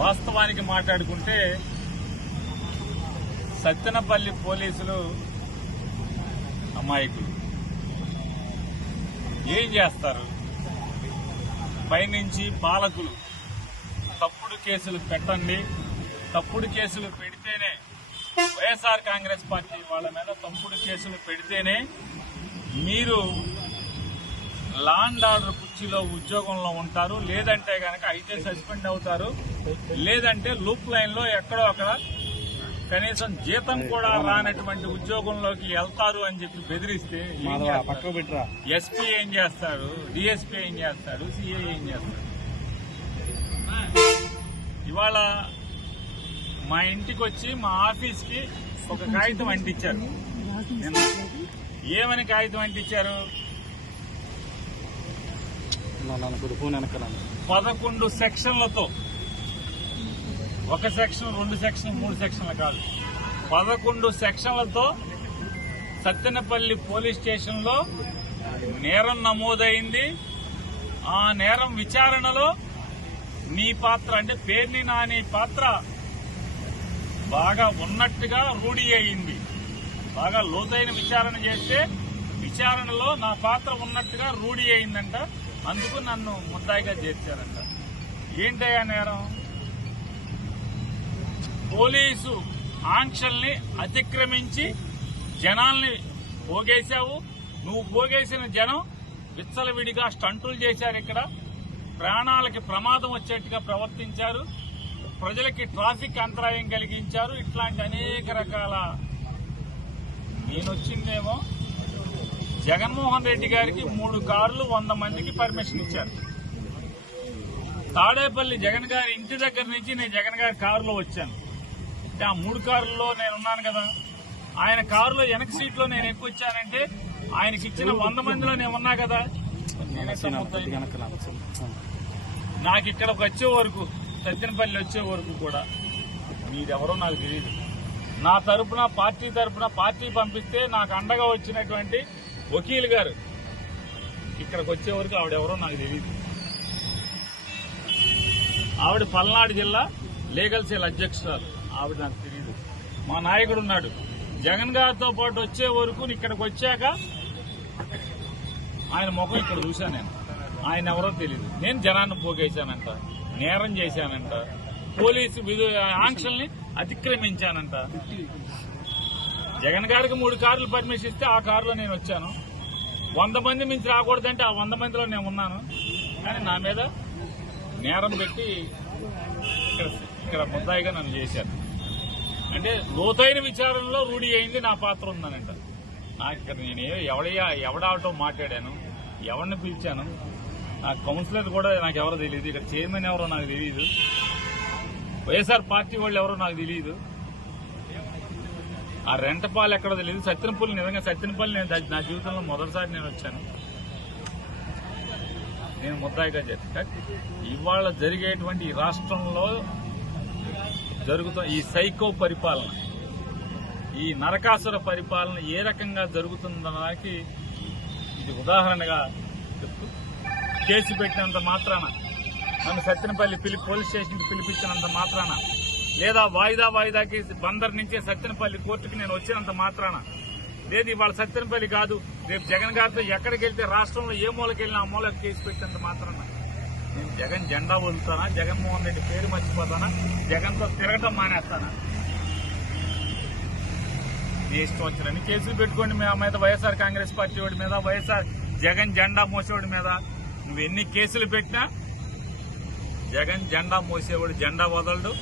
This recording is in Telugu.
వాస్తవానికి మాట్లాడుకుంటే సత్తెనపల్లి పోలీసులు అమాయకులు. ఏం చేస్తారు? పైనుంచి పాలకులు తప్పుడు కేసులు పెట్టండి, తప్పుడు కేసులు పెడితేనే వైఎస్ఆర్ కాంగ్రెస్ పార్టీ వాళ్ళ మీద తప్పుడు కేసులు పెడితేనే మీరు లా అండ్ ఆర్డర్ కుర్చీలో ఉద్యోగంలో ఉంటారు, లేదంటే కనుక అయితే సస్పెండ్ అవుతారు, లేదంటే లూప్ లైన్ లో ఎక్కడో అక్కడ కనీసం జీతం కూడా రానటువంటి ఉద్యోగంలోకి వెళ్తారు అని చెప్పి బెదిరిస్తే ఎస్పీ ఏం చేస్తాడు, డిఎస్పీ ఏం చేస్తాడు, సిఐ ఏం చేస్తాడు? ఇవాళ మా ఇంటికి వచ్చి మా ఆఫీస్కి ఒక కాగితం అంటించారు. ఏమని కాగితం అంటించారు? 11 సెక్షన్లతో, ఒక సెక్షన్ 2 సెక్షన్ 3 సెక్షన్లు కాదు, 11 సెక్షన్లతో సత్తెనపల్లి పోలీస్ స్టేషన్లో నేరం నమోదైంది. ఆ నేరం విచారణలో నీ పాత్ర అంటే పేర్ని నాని పాత్ర బాగా ఉన్నట్టుగా రూఢి అయింది. బాగా లోతైన విచారణ చేస్తే విచారణలో నా పాత్ర ఉన్నట్టుగా రూఢి అయిందంట. అందుకు నన్ను ముద్దాయిగా చేర్చారంట. ఏంటయ్యా నేరం? పోలీసు ఆంక్షల్ని అతిక్రమించి జనాల్ని పోగేశావు. నువ్వు పోగేసిన జనం విచ్చలవిడిగా స్టంటులు చేశారు. ఇక్కడ ప్రాణాలకి ప్రమాదం వచ్చేట్టుగా ప్రవర్తించారు, ప్రజలకి ట్రాఫిక్ అంతరాయం కలిగించారు. ఇట్లాంటి అనేక రకాల నేనొచ్చిందేమో జగన్మోహన్ రెడ్డి గారికి 3 కార్లు 100 మందికి పర్మిషన్ ఇచ్చారు. తాడేపల్లి జగన్ గారి ఇంటి దగ్గర నుంచి నేను జగన్ గారి కారులో వచ్చాను. అంటే ఆ 3 కార్లలో నేను ఉన్నాను కదా. ఆయన కారులో వెనక సీట్లో నేను ఎక్కువ వచ్చానంటే ఆయనకి ఇచ్చిన 100 మందిలో నేను ఉన్నా కదా. నాకు ఇక్కడికి వచ్చే వరకు, సత్తెనపల్లి వచ్చే వరకు కూడా మీరెవరో నాకు తెలియదు. నా తరపున పార్టీ పంపిస్తే నాకు అండగా వచ్చినటువంటి వకీల్ గారు ఇక్కడికి వచ్చే వరకు ఆవిడెవరో నాకు తెలియదు. ఆవిడ పల్నాడు జిల్లా లీగల్ సెల్ అధ్యక్షురాలు, ఆవిడ నాకు తెలియదు. మా నాయకుడు ఉన్నాడు. జగన్ గారితో పాటు వచ్చే వరకు ఇక్కడికి వచ్చాక ఆయన ముఖం ఇక్కడ చూశాను నేను. ఆయన ఎవరో తెలియదు. నేను జనాన్ని పోగేశానంట, నేరం చేశానంట, పోలీసు ఆంక్షల్ని అతిక్రమించానంట. జగన్ గారికి 3 కార్లు పర్మిషన్ ఇస్తే ఆ కారులో నేను వచ్చాను. 100 మంది మించి రాకూడదంటే ఆ 100 మందిలో నేను ఉన్నాను. కానీ నా మీద నేరం పెట్టి ఇక్కడ ముద్దాయిగా నన్ను చేశారు. అంటే లోతైన విచారణలో రూఢి అయింది నా పాత్ర ఉందనంట. నాకు ఇక్కడ నేను ఎవడావటో మాట్లాడాను, ఎవరిని పిలిచాను, నాకు కౌన్సిలర్ కూడా నాకు ఎవరో తెలియదు, ఇక్కడ చైర్మన్ ఎవరో నాకు తెలియదు, వైఎస్ఆర్ పార్టీ వాళ్ళు ఎవరో నాకు తెలియదు, ఆ రెంటపాలు ఎక్కడో తెలియదు. సత్తెనపల్లి, నిజంగా సత్తెనపల్లి నేను నా జీవితంలో మొదటిసారి నేను వచ్చాను. నేను ముద్దాయిగా చేస్తాను. ఇవాళ జరిగేటువంటి ఈ రాష్ట్రంలో జరుగుతున్న ఈ సైకో పరిపాలన, ఈ నరకాసుర పరిపాలన ఏ రకంగా జరుగుతుందనడానికి ఇది ఉదాహరణగా చెప్తూ, కేసు పెట్టినంత మాత్రాన, నన్ను సత్తెనపల్లి పోలీస్ స్టేషన్కి పిలిపించినంత మాత్రాన, లేదా వాయిదాకి బందర్ నుంచే సత్తెనపల్లి కోర్టుకి నేను వచ్చినంత మాత్రాన, లేదు ఇవాళ సత్తెనపల్లి కాదు రేపు జగన్ గారితో ఎక్కడికి వెళ్తే రాష్ట్రంలో ఏ మూలకి వెళ్ళినా ఆ మూలకి కేసు పెట్టినంత మాత్రాన నేను జగన్ జెండా వదులుతానా, జగన్మోహన్ రెడ్డి పేరు మర్చిపోతానా, జగన్తో తిరగటం మానేస్తానా? నీ ఇష్టం వచ్చినని కేసులు పెట్టుకోండి. మా మీద, వైఎస్ఆర్ కాంగ్రెస్ పార్టీ వాడి మీద, వైఎస్ఆర్ జగన్ జెండా మోసేవాడి మీద నువ్వు ఎన్ని కేసులు పెట్టినా జగన్ జెండా మోసేవాడు జెండా వదలడు.